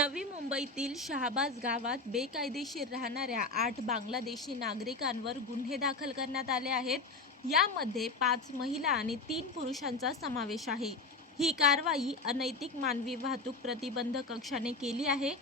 नवी मुंबईतील शहाबाज गावात बेकायदेशीर राहणाऱ्या आठ बांगलादेशी नागरिकांवर गुन्हे दाखल करण्यात आले आहेत. यामध्ये पाच महिला आणि तीन पुरुषांचा समावेश आहे. ही कारवाई अनैतिक मानवी वाहतूक प्रतिबंध कक्षाने केली आहे.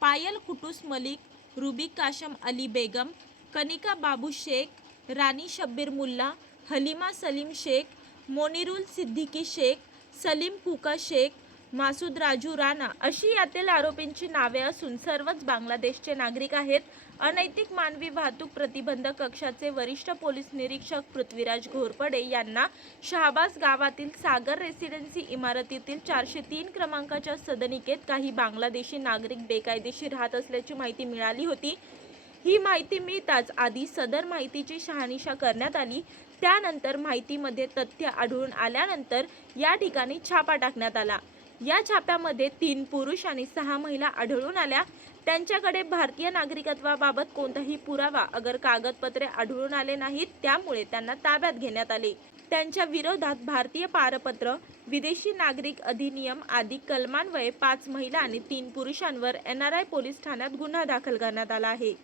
पायल कुटुस मलिक रुबी काशम अली बेगम कनिका बाबू शेख राणी शब्बीर मुल्ला हलिमा सलीम शेख मोनिरुल सिद्दीकी शेख सलीम कुका शेख मासूद राजू राणा अशी यातील आरोपींची नावे असून सर्वच बांगलादेशचे नागरिक आहेत. अनैतिक मानवी वाहतूक प्रतिबंध कक्षाचे वरिष्ठ पोलीस निरीक्षक पृथ्वीराज घोरपडे यांना शहाबाज गावातील सागर रेसिडेन्सी इमारतीतील चारशे तीन क्रमांकाच्या सदनिकेत काही बांगलादेशी नागरिक बेकायदेशीर राहत असल्याची माहिती मिळाली होती. ही माहिती मिळताच आधी सदर माहितीची शहानिशा करण्यात आली. त्यानंतर माहितीमध्ये तथ्य आढळून आल्यानंतर या ठिकाणी छापा टाकण्यात आला. या छाप्यामध्ये तीन पुरुष आणि सहा महिला आढळून आल्या. त्यांच्याकडे भारतीय नागरिकत्वाबाबत कोणताही पुरावा अगर कागदपत्रे आढळून आले नाहीत त्यामुळे त्यांना ताब्यात घेण्यात आले. त्यांच्या विरोधात भारतीय पारपत्र विदेशी नागरिक अधिनियम आदी कलमान्वये पाच महिला आणि तीन पुरुषांवर एन आर आय पोलीस ठाण्यात गुन्हा दाखल करण्यात आला आहे.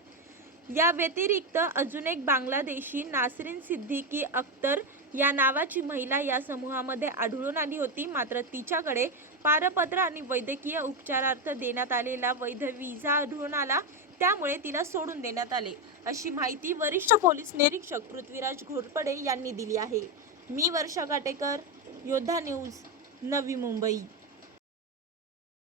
या व्यतिरिक्त अजून एक बांगलादेशी नासरीन सिद्दीकी अख्तर या नावाची महिला या समूहामध्ये आढळून आली होती. मात्र तिच्याकडे पारपत्र आणि वैद्यकीय उपचारार्थ देण्यात आलेला वैध विजा आढळून आला. त्यामुळे तिला सोडून देण्यात आले. अशी माहिती वरिष्ठ पोलीस निरीक्षक पृथ्वीराज घोरपडे यांनी दिली आहे. मी वर्षा काटेकर योद्धा न्यूज नवी मुंबई.